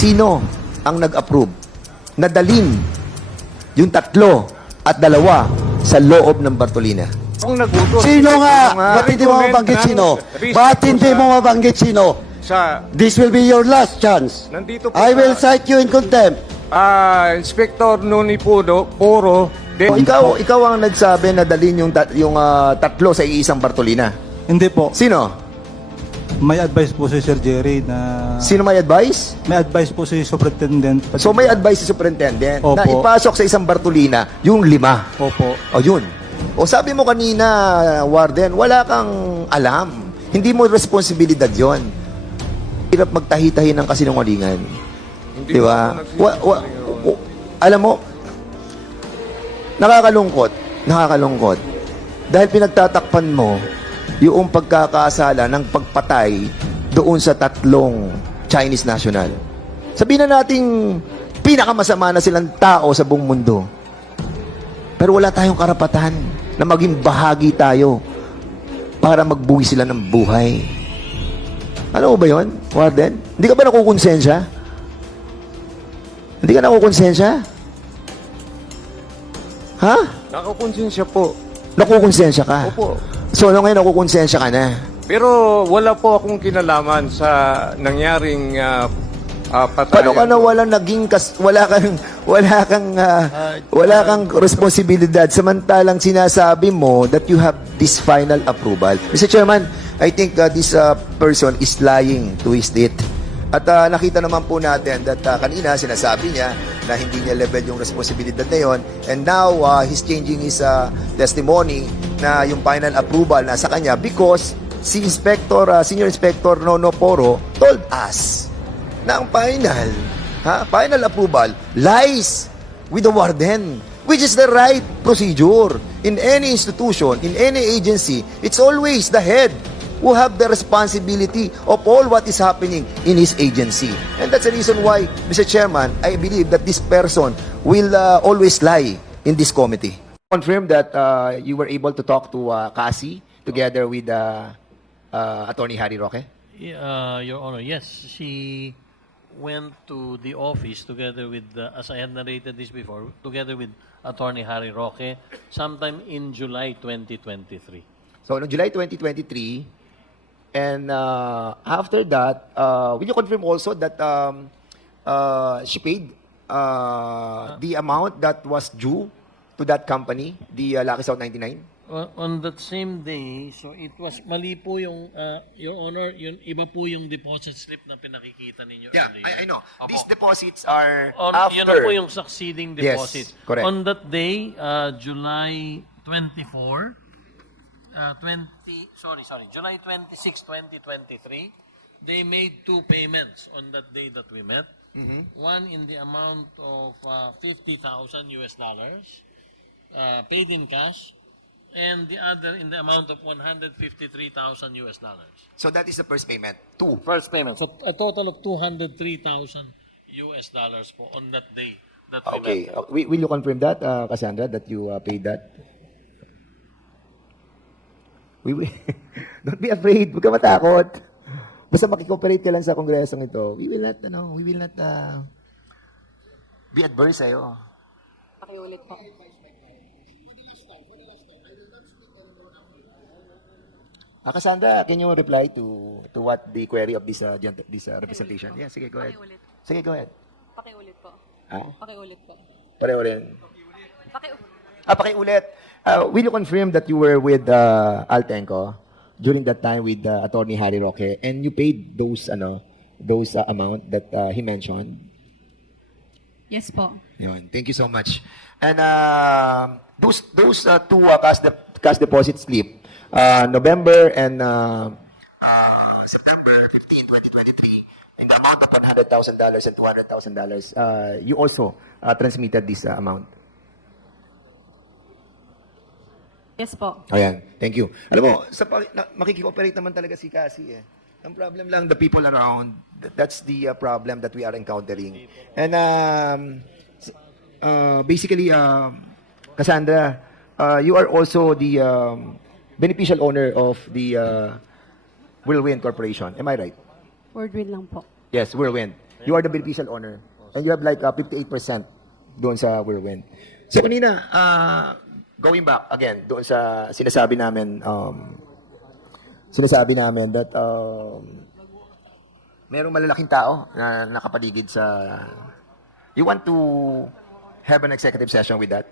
Sino ang nag-approve na dalhin yung 3 at 2 sa loob ng Bartolina? Kung nagutos. Sino nga? Ba't hindi mo mabanggit sino? Ba't hindi mo mabanggit sino? Sa, This will be your last chance. nandito po I will cite you in contempt. Inspector Noni Poro, O, ikaw ang nagsabi na dalhin yung 3 sa iisang Bartolina. Hindi po. Sino? May advice po si Sir Jerry na... Sino may advice? May advice po si Superintendent. So may advice si Superintendent na Opo. ipasok sa isang Bartolina yung 5. Opo. O yun. O sabi mo kanina, Warden, wala kang alam. Hindi mo responsibilidad yon. Hirap magtahi-tahi ng kasinungalingan. Hindi Di ba? po ako Alam mo, nakakalungkot. Dahil pinagtatakpan mo yung pagkakasala ng pagpatay doon sa 3 Chinese national. Sabihin na nating pinakamasama na silang tao sa buong mundo. Pero wala tayong karapatan na maging bahagi tayo para magbuwi sila ng buhay. Ano ba yon, Warden? Hindi ka ba nakukonsensya? Hindi ka nakukonsensya? Ha? Nakakonsensya po. Nakukonsensya ka? Opo. So, ano ngayon nakukonsensya ka na? Pero wala po akong kinalaman sa nangyaring patayan. Paano ka na wala kang responsibilidad samantalang sinasabi mo that you have this final approval? Mr. Chairman, I think this person is lying to his death. At nakita naman po natin that kanina sinasabi niya na hindi niya level yung responsibilidad na yon, and now he's changing his testimony na yung final approval nasa kanya because si Senior Inspector Nono Poro told us na ang final approval lies with the warden, which is the right procedure. In any institution, in any agency, it's always the head who have the responsibility of all what is happening in his agency. And that's the reason why, Mr. Chairman, I believe that this person will always lie in this committee. Confirm that you were able to talk to Cassie together with Attorney Harry Roque? Your Honor, yes. She went to the office together with, as I had narrated this before, together with Attorney Harry Roque sometime in July 2023. So, noong July 2023, and after that, will you confirm also that she paid the amount that was due to that company, the Lucky South 99? On that same day, so it was mali po yung, Your Honor, yun, iba po yung deposit slip na pinakikita ninyo earlier. I know. Opo. These deposits are Yun na after. po yung succeeding Yes, deposit. correct. On that day, July 24, July 26, 2023, they made 2 payments on that day that we met. One in the amount of $50,000 US dollars, paid in cash, and the other in the amount of $153,000 US dollars. So that is the first payment. 2. First payment. So a total of $203,000 US dollars po on that day that we Okay. met. Will you confirm that, Cassandra, that you paid that? We will. Don't be afraid. Huwag ka matakot. Basta makikooperate ka lang sa kongresong ito. We will not be adverse sa'yo. Pakiulit po. Cassandra, can you reply to what the query of this representation? Yeah, sige, go ahead. Pakiulit. Sige, go ahead. Pakiulit po. Ha? Pakiulit po. Pareho rin. Pakiulit. Pakiulit. Will you confirm that you were with Altenco during that time with Attorney Harry Roque and you paid those amount that he mentioned? Yes po. Yun. Thank you so much. And those 2 cash deposit slip, November and September 15, 2023, in the amount of $100,000 and $200,000, you also transmitted this amount. Yes po. Ayan. Thank you. Alam mo, makikikooperate naman talaga si Cassie eh. Ang problem lang, the people around, that's the problem that we are encountering. And basically, Cassandra, you are also the beneficial owner of the Whirlwind Corporation. Am I right? Word win lang po. Yes, Whirlwind. You are the beneficial owner. And you have like 58% doon sa Whirlwind. So kanina, going back again doon sa sinasabi namin that merong malalaking tao na nakapaligid sa... You want to have an executive session with that?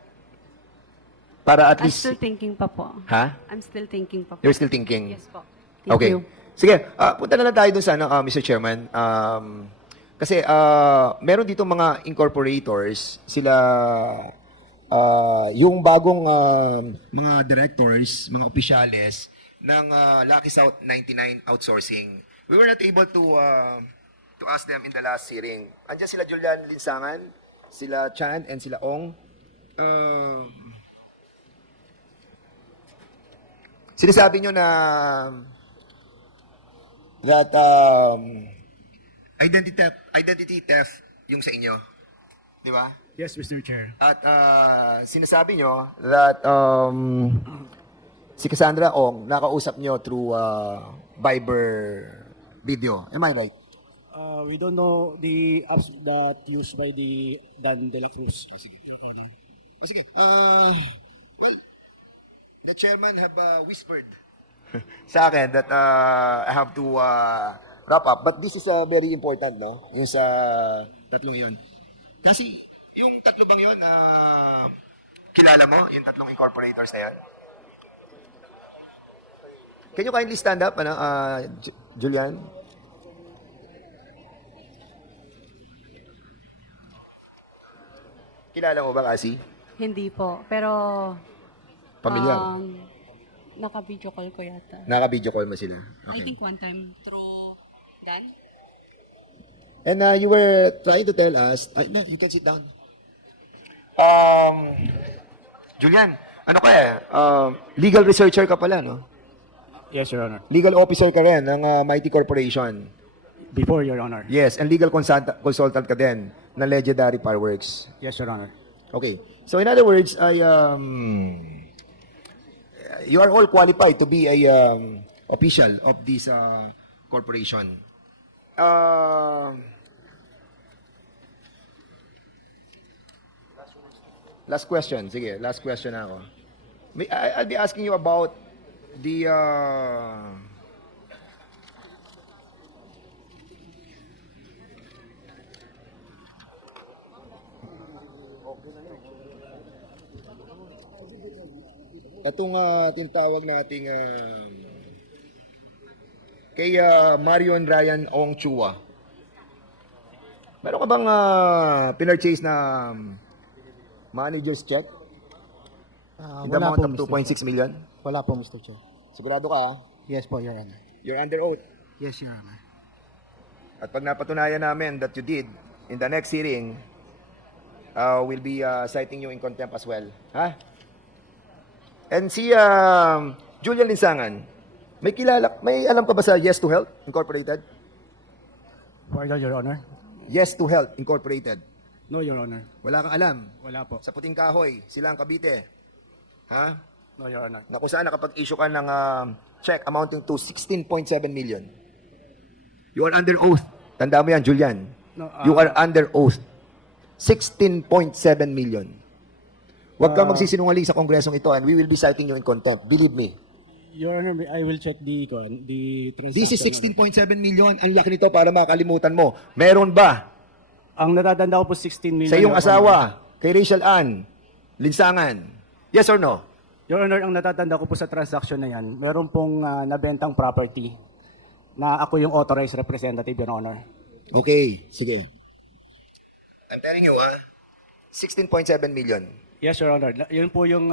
Para at I'm least... still thinking pa po. Ha? I'm still thinking pa po. You're still thinking? Yes po. Thank Okay. you. Sige, punta na lang tayo dun sa Mr. Chairman. Kasi meron dito mga incorporators, sila yung bagong mga directors, mga opisyales ng Lucky South 99 Outsourcing. We were not able to ask them in the last hearing. Andiyan sila Julian Linsangan, sila Chan, and sila Ong. Sinasabi nyo na that identity theft yung sa inyo. Di ba? Yes, Mr. Chair. At sinasabi nyo that si Cassandra Ong nakausap nyo through Viber video. Am I right? We don't know the apps that used by the Dan De La Cruz. Your Honor. O sige. Well, the chairman have whispered sa akin that I have to wrap up. But this is very important, no? Yung sa tatlong yun. Kasi yung tatlo bang yun, kilala mo? Yung tatlong incorporators na yan? Can you kindly stand up, Julian? Kilala mo ba, Kasi? Hindi po. Pero... Pamilyar? Naka-video call ko yata. Naka-video call mo sila? I think one time through Dan. And you were trying to tell us, no, you can sit down. Julian, ano ka legal researcher ka pala, no? Yes, Your Honor. Legal officer ka rin ng Mighty Corporation. Before, Your Honor. Yes, and legal consultant ka din ng Legendary Fireworks. Yes, Your Honor. Okay. So in other words, you are all qualified to be a official of this corporation. Last question. Sige, last question na ako. I'll be asking you about the itong tinatawag nating kay Marion Ryan Ong Chua. Meron ka bang pinurchase na manager's check? In the Wala amount po, of Mr. 2.6 million? Wala po, Mr. Chair. Sigurado ka, ha? Yes po, Your Honor. You're under oath. Yes, Your Honor. At pag napatunayan namin that you did, in the next hearing, we'll be citing you in contempt as well. Ha? And si Julian Linsangan, may alam ka ba sa Yes to Health Incorporated? Pardon, Your Honor? Yes to Health Incorporated. No, Your Honor. Wala kang alam. Wala po. Sa Puting Kahoy, Silang Cavite. Ha? No, Your Honor. Na kung saan nakapag-issue ka ng check amounting to 16.7 million. You are under oath. Tanda mo yan, Julian. No, You are under oath. 16.7 million. Huwag kang magsisinungaling sa kongresong ito and we will be citing you in contempt. Believe me. Your Honor, I will check the This is transaction. 16.7 million. Ang laki nito para makalimutan mo. Meron ba Ang natatanda ko po 16 million. sa iyong Your Honor. asawa, kay Rachel Ann Linsangan? Yes or no? Your Honor, ang natatanda ko po sa transaction na yan, meron pong nabentang property na ako yung authorized representative, Your Honor. Okay, sige. I'm telling you, 16.7 million. Yes, Your Honor. Yun po yung...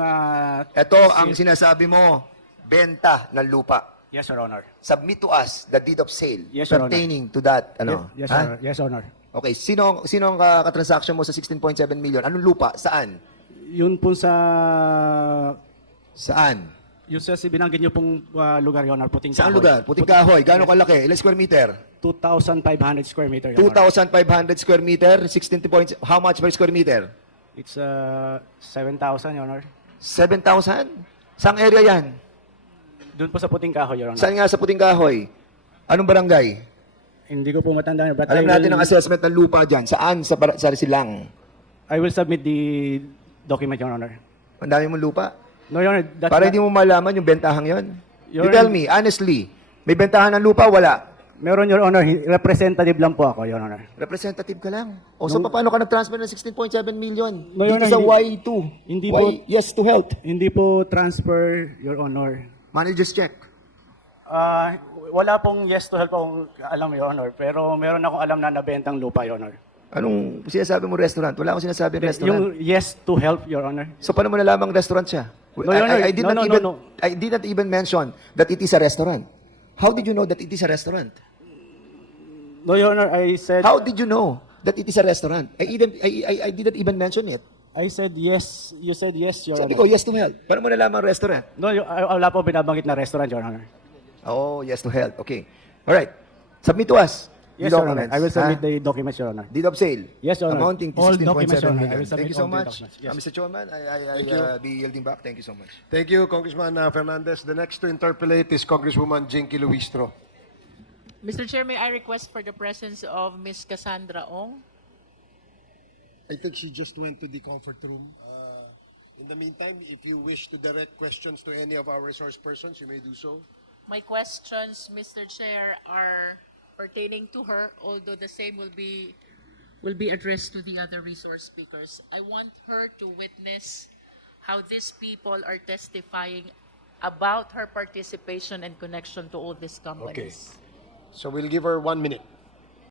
Ito ang sinasabi mo, benta ng lupa. yes, Your Honor. Submit to us the deed of sale Yes, Your Honor. pertaining to that. Ano? Yes, Ha? Honor. Yes, Honor. Okay, sino ang katransaction mo sa 16.7 million? Anong lupa? Saan? Yun po sa... Saan? Yung sa binanggit niyo pong lugar, Your Honor, Puting Saan Kahoy. lugar? Puting Kahoy. Gano'ng kalaki? Ilang square meter? 2,500 square meter, Your Honor. 2,500 square meter, 16 points. How much per square meter? It's 7,000, Your Honor. 7,000? Saang area yan? Doon po sa Puting Kahoy, Your Honor. Saan nga sa Puting Kahoy? Anong barangay? Hindi ko po matandaan. But Alam I natin will, ang assessment ng lupa dyan. Saan? Sa Silang. I will submit the document, Your Honor. Ang dami mong lupa. No, Your Honor. That's Para not- hindi mo malaman yung bentahang yon. You Your tell Honor- me, honestly, may bentahan ng lupa? Wala. Meron, Your Honor. Representative lang po ako, Your Honor. Representative ka lang. O so paano ka nag-transfer ng 16.7 million? No, Your Dito Honor, sa hindi- Y2. hindi Y, po. yes to health. Hindi po transfer, Your Honor. Manager's check. Wala pong yes to help akong alam, Your Honor. Pero meron akong alam na nabentang lupa, Your Honor. Anong sinasabi mo restaurant? Wala akong sinasabing restaurant. Yung yes to help, Your Honor. So paano mo nalamang restaurant siya? No, Your Honor. I did No, not no, even no. I did not even mention that it is a restaurant. How did you know that it is a restaurant? No, Your Honor, I said... How did you know that it is a restaurant? I did not even mention it. I said yes. You said yes, Your Sabi Honor. ko, yes to health. Paano mo nalamang restaurant? No, wala po binabanggit na restaurant, Your Honor. Oh, yes to health. Okay. All right. Submit to us. Yes, the Your Honor. documents. I will submit Ha? the documents, Your Honor. Deed of sale. Yes, Your Honor. Amounting to All 16.7 documents, Your Honor. I million. will submit Thank you so all the much. documents. Yes. Mr. Chairman, I'll be yielding back. Thank you so much. Thank you, Congressman Fernandez. The next to interpolate is Congresswoman Jinky Luistro. Mr. Chair, may I request for the presence of Ms. Cassandra Ong? I think she just went to the comfort room. In the meantime, if you wish to direct questions to any of our resource persons, you may do so. My questions, Mr. Chair, are pertaining to her, although the same will be addressed to the other resource speakers. I want her to witness how these people are testifying about her participation and connection to all these companies. So we'll give her 1 minute.